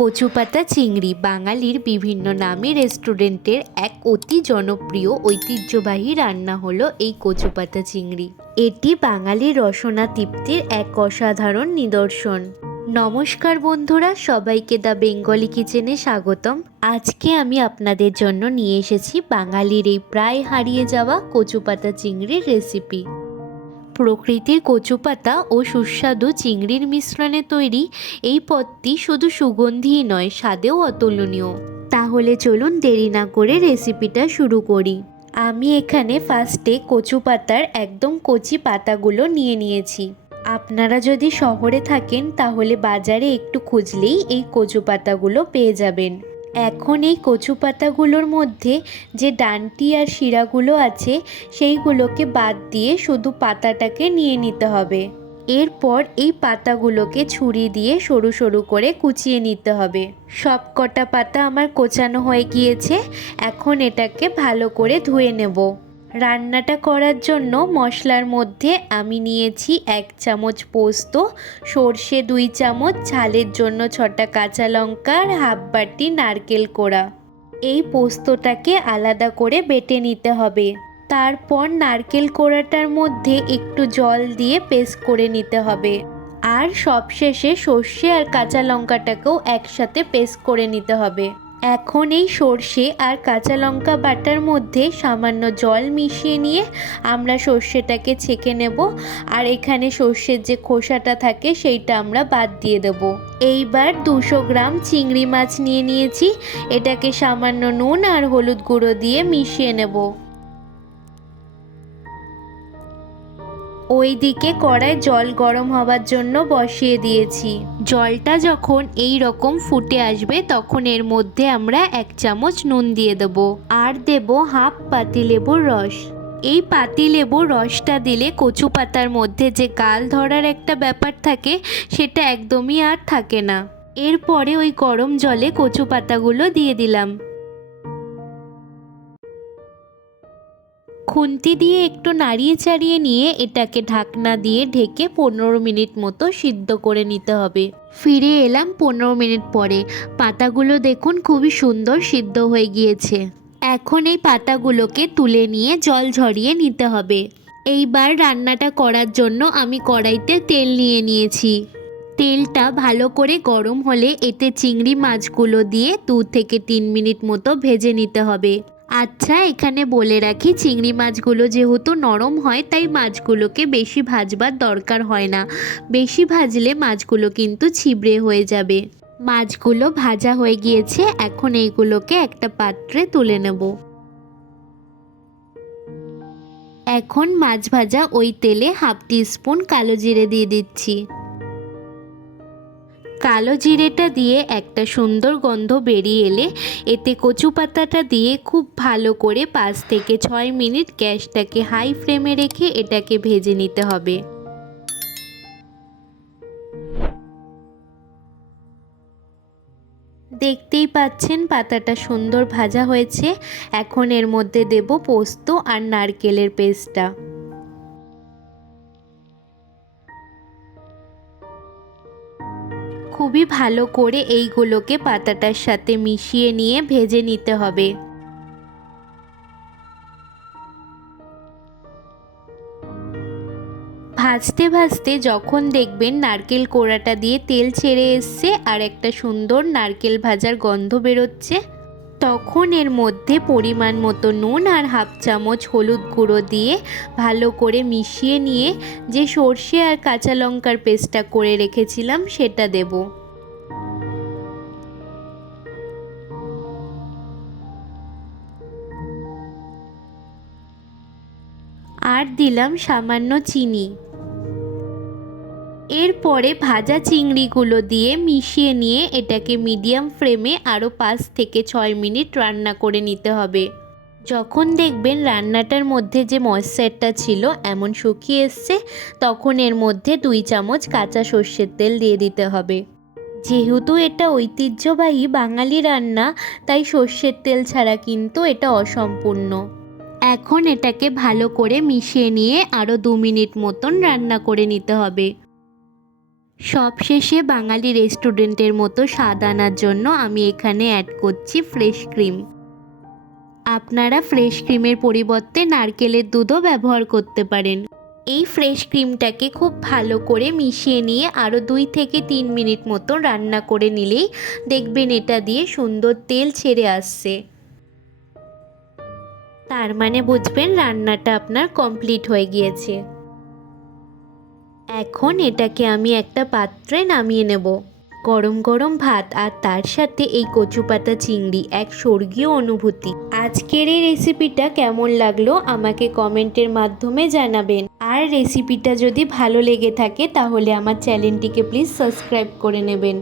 কচুপাতা চিংড়ি বাঙালির বিভিন্ন নামী রেস্টুরেন্টের এক অতি জনপ্রিয় ঐতিহ্যবাহী রান্না হলো এই কচুপাতা চিংড়ি। এটি বাঙালির রসনা তৃপ্তির এক অসাধারণ নিদর্শন। নমস্কার বন্ধুরা, সবাইকে দ্য বেঙ্গলি কিচেনে স্বাগতম। আজকে আমি আপনাদের জন্য নিয়ে এসেছি বাঙালির এই প্রায় হারিয়ে যাওয়া কচুপাতা চিংড়ির রেসিপি। প্রকৃতির কচুপাতা ও সুস্বাদু চিংড়ির মিশ্রণে তৈরি এই পদটি শুধু সুগন্ধিই নয়, স্বাদেও অতুলনীয়। তাহলে চলুন দেরি না করে রেসিপিটা শুরু করি। আমি এখানে ফার্স্টে কচু পাতার একদম কচি পাতাগুলো নিয়ে নিয়েছি। আপনারা যদি শহরে থাকেন তাহলে বাজারে একটু খুঁজলেই এই কচু পাতাগুলো পেয়ে যাবেন। এখন এই কচু পাতাগুলোর মধ্যে যে ডান্টি আর শিরাগুলো আছে সেইগুলোকে বাদ দিয়ে শুধু পাতাটাকে নিয়ে নিতে হবে। এরপর এই পাতাগুলোকে ছুরি দিয়ে সরু সরু করে কুচিয়ে নিতে হবে। সব কটা পাতা আমার কোচানো হয়ে গিয়েছে। এখন এটাকে ভালো করে ধুয়ে নেব। রান্নাটা করার জন্য মশলার মধ্যে আমি নিয়েছি 1 চামচ পোস্ত, সর্ষে 2 চামচ, ঝালের জন্য 6টা কাঁচা লঙ্কা আর হাফ বাটি নারকেল কোড়া। এই পোস্তটাকে আলাদা করে বেটে নিতে হবে। তারপর নারকেল কোড়াটার মধ্যে একটু জল দিয়ে পেস্ট করে নিতে হবে। আর সবশেষে সর্ষে আর কাঁচা লঙ্কাটাকেও একসাথে পেস্ট করে নিতে হবে। এখন এই সর্ষে আর কাঁচা লঙ্কা বাটার মধ্যে সামান্য জল মিশিয়ে নিয়ে আমরা সর্ষেটাকে ছেঁকে নেব। আর এখানে সর্ষের যে খোসাটা থাকে সেইটা আমরা বাদ দিয়ে দেব। এইবার 200 গ্রাম চিংড়ি মাছ নিয়ে নিয়েছি। এটাকে সামান্য নুন আর হলুদ গুঁড়ো দিয়ে মিশিয়ে নেব। ওইদিকে কড়ায় জল গরম হওয়ার জন্য বসিয়ে দিয়েছি। জলটা যখন এই রকম ফুটে আসবে তখন এর মধ্যে আমরা 1 চামচ নুন দিয়ে দেব আর দেব হাফ পাতিলেবুর রস। এই পাতিলেবুর রসটা দিলে কচু পাতার মধ্যে যে গাল ধরার একটা ব্যাপার থাকে সেটা একদমই আর থাকে না। এরপরে ওই গরম জলে কচু পাতাগুলো দিয়ে দিলাম। খুন্তি দিয়ে একটু নাড়িয়ে চাড়িয়ে নিয়ে এটাকে ঢাকনা দিয়ে ঢেকে 15 মিনিট মতো সিদ্ধ করে নিতে হবে। ফিরে এলাম 15 মিনিট পরে। পাতাগুলো দেখুন খুবই সুন্দর সিদ্ধ হয়ে গিয়েছে। এখন এই পাতাগুলোকে তুলে নিয়ে জল ঝরিয়ে নিতে হবে। এইবার রান্নাটা করার জন্য আমি কড়াইতে তেল নিয়ে নিয়েছি। তেলটা ভালো করে গরম হলে এতে চিংড়ি মাছগুলো দিয়ে 2 থেকে 3 মিনিট মতো ভেজে নিতে হবে। আচ্ছা, এখানে বলে রাখি, চিংড়ি মাছগুলো যেহেতু নরম হয় তাই মাছগুলোকে বেশি ভাজবার দরকার হয় না। বেশি ভাজলে মাছগুলো কিন্তু ছিবড়ে হয়ে যাবে। মাছগুলো ভাজা হয়ে গিয়েছে। এখন এইগুলোকে একটা পাত্রে তুলে নেব। এখন মাছ ভাজা ওই তেলে হাফ টিস্পুন কালো জিরে দিয়ে দিচ্ছি। কালো জিরেটা দিয়ে একটা সুন্দর গন্ধ বেরিয়ে এলে এতে কচু পাতাটা দিয়ে খুব ভালো করে 5 থেকে 6 মিনিট গ্যাসটাকে হাই ফ্লেমে রেখে এটাকে ভেজে নিতে হবে। দেখতেই পাচ্ছেন পাতাটা সুন্দর ভাজা হয়েছে। এখন এর মধ্যে দেব পোস্ত আর নারকেলের পেস্টটা। খুবই ভালো করে এইগুলোকে পাতাটার সাথে মিশিয়ে নিয়ে ভেজে নিতে হবে। ভাজতে ভাজতে যখন দেখবেন নারকেল কোড়াটা দিয়ে তেল ছেড়ে এসছে আর একটা সুন্দর নারকেল ভাজার গন্ধ বেরোচ্ছে, তখন এর মধ্যে পরিমাণ মতো নুন আর হাফ চামচ হলুদ গুঁড়ো দিয়ে ভালো করে মিশিয়ে নিয়ে যে সর্ষে আর কাঁচা লঙ্কার পেস্টটা করে রেখেছিলাম সেটা দেব। আর দিলাম সামান্য চিনি। এরপরে ভাজা চিংড়িগুলো দিয়ে মিশিয়ে নিয়ে এটাকে মিডিয়াম ফ্লেমে আরও 5 থেকে 6 মিনিট রান্না করে নিতে হবে। যখন দেখবেন রান্নাটার মধ্যে যে ময়েশ্চারটা ছিল এমন শুকিয়ে এসছে তখন এর মধ্যে 2 চামচ কাঁচা সর্ষের তেল দিয়ে দিতে হবে। যেহেতু এটা ঐতিহ্যবাহী বাঙালি রান্না তাই সর্ষের তেল ছাড়া কিন্তু এটা অসম্পূর্ণ। এখন এটাকে ভালো করে মিশিয়ে নিয়ে আরও 2 মিনিট মতন রান্না করে নিতে হবে। সবশেষে বাঙালি রেস্টুরেন্টের মতো স্বাদ আনার জন্য আমি এখানে অ্যাড করছি ফ্রেশ ক্রিম। আপনারা ফ্রেশ ক্রিমের পরিবর্তে নারকেলের দুধও ব্যবহার করতে পারেন। এই ফ্রেশ ক্রিমটাকে খুব ভালো করে মিশিয়ে নিয়ে আরও 2 থেকে 3 মিনিট মতো রান্না করে নিলেই দেখবেন এটা দিয়ে সুন্দর তেল ছেড়ে আসছে। তার মানে বুঝবেন রান্নাটা আপনার কমপ্লিট হয়ে গিয়েছে। এখন এটাকে আমি একটা পাত্রে নামিয়ে নেব। গরম গরম ভাত আর তার সাথে এই কচুপাতা চিংড়ি এক স্বর্গীয় অনুভূতি। আজকের এই রেসিপিটা কেমন লাগলো আমাকে কমেন্টের মাধ্যমে জানাবেন। আর রেসিপিটা যদি ভালো লেগে থাকে তাহলে আমার চ্যানেলটিকে প্লিজ সাবস্ক্রাইব করে নেবেন।